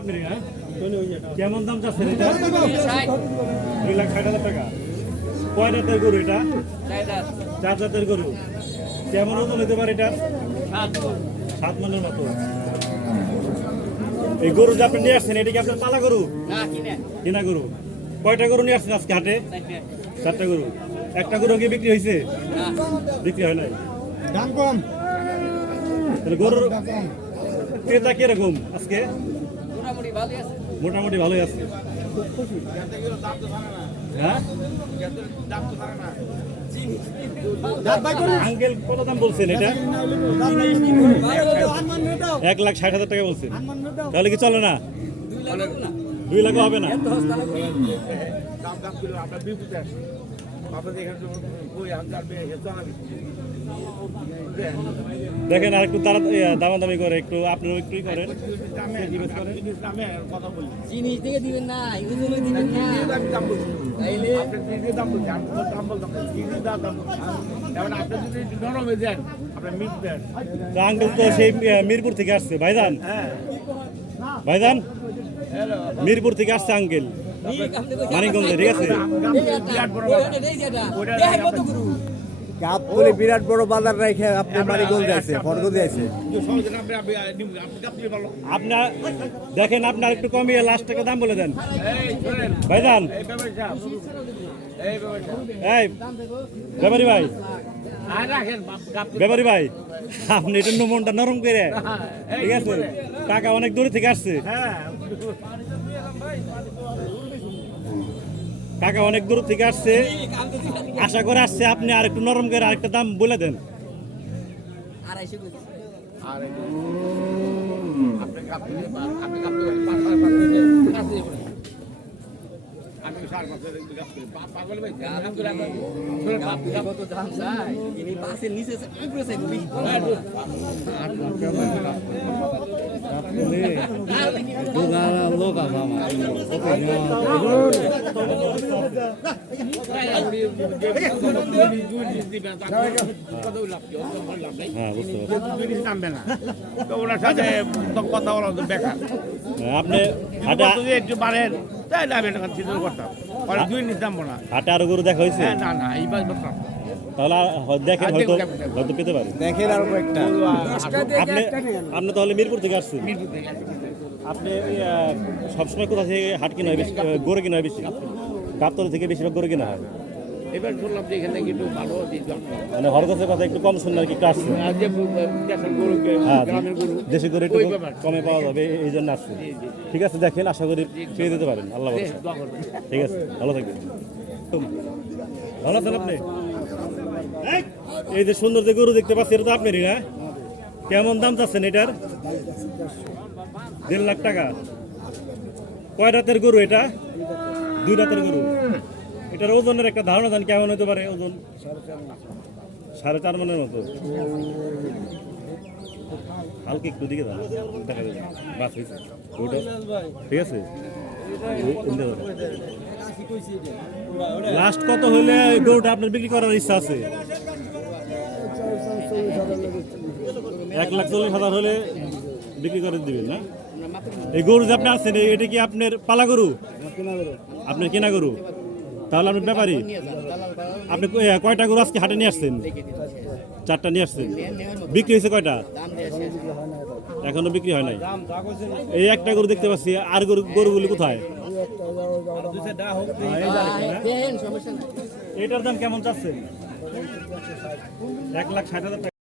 হ্যাঁ? কেমন দাম চাচ্ছেন এটা? দুই লাখ ষাট হাজার টাকা। কয় জাতের গরু এটা? চার জাতের গরু। কেমন ওজন হতে পারে এটা? সাত মনের মতো। এই গরু যে আপনি নিয়ে আসছেন এটা কি আপনার পালা গরু? কিনা গরু। কয়টা গরু নিয়ে আসছেন আজকে হাটে? চারটা গরু। একটা গরু কি বিক্রি হয়েছে? বিক্রি হয় নাই। দাম কম। গরুর ক্রেতা কীরকম আজকে? মোটামুটি ভালোই আছে। হ্যাঁ? আঙ্কেল কত দাম বলছেন এটা? এক লাখ ষাট হাজার টাকা বলছেন। তাহলে কি চলে না? দুই লাখ হবে না। দেখেন আর একটু তারা দামাদামি করে একটু আপনারা একটু করেন। জিনিস থেকে দিবেন না দিবেন না। তাইলে তো আঙ্কেল তো সেই মিরপুর থেকে আসছে। ভাইজান? ভাইজান? মিরপুর থেকে আসছে আঙ্কেল। মানিকগঞ্জে ঠিক আছে? গাবতলি বিরাট বড় বাজার রেখে আপনি মানিকগঞ্জ আছে ফরগঞ্জ আছে। আপনার দেখেন আপনার একটু কমিয়ে লাস্ট টাকা দাম বলে দেন। ভাইজান। এই ব্যাপারি ভাই। ব্যাপারি ভাই আপনি একটু মনটা নরম করে। ঠিক আছে? টাকা অনেক দূরে থেকে আসছে। টাকা অনেক দূর থেকে আসছে আশা করে আসছে আপনি আর একটু নরম করে আরেকটা দাম বলে দেন নিচে লোক আছে হ্যাঁ হ্যাঁ, একটু বাড়েন তাহলে আমি করতাম দুই নিতাম না হাটে আরও গরু দেখা হয়েছে হ্যাঁ, না না এই তাহলে দেখেন হয়তো। হয়তো পেতে পারি। দেখেন আর একটা আপনি আপনি তাহলে মিরপুর থেকে আসছেন? আপনি সবসময় কোথা থেকে হাট কিনা হয় বেশি গরু কিনা হয় বেশি? গাবতলা থেকে বেশিরভাগ গরু কিনা হয়? এবার শুনলাম যে এখানে একটু ভালো মানে হরগাছের কথা একটু কম শুনলে আর কি একটু আসছে হ্যাঁ দেশি গরু একটু কমে পাওয়া যাবে এই- জন্য আসছে ঠিক আছে দেখেন আশা করি পেয়ে দিতে পারেন। আল্লাহ ভরসা। ঠিক আছে ভালো থাকবেন। ভালো আছেন আপনি? এই যে সুন্দর যে গরু দেখতে পাচ্ছি এটা তো আপনারই না? কেমন দাম চাচ্ছেন এটার? দেড় লাখ টাকা। কয় রাতের গরু এটা? দুই রাতের গরু। এটার ওজনের একটা ধারণা দেন, কেমন হতে পারে ওজন? সাড়ে চার মনের মতো। হালকা একটু দিকে ঠিক আছে? লাস্ট কত হলে গরুটা আপনার বিক্রি করার ইচ্ছা আছে? এক লাখ চল্লিশ হাজার হলে বিক্রি করে দিবেন, না? এই গরু যে আপনি এই- এটা কি আপনার পালা গরু? আপনার কেনা গরু? তাহলে আপনি ব্যাপারী। আপনি কয়টা গরু আজকে হাটে নিয়ে আসছেন? চারটা নিয়ে আসছেন। বিক্রি হয়েছে কয়টা? এখনও বিক্রি হয় নাই। এই একটা গরু দেখতে পাচ্ছি, আর গরু গরুগুলি কোথায়? এটার দাম কেমন চাচ্ছেন? এক লাখ ষাট হাজার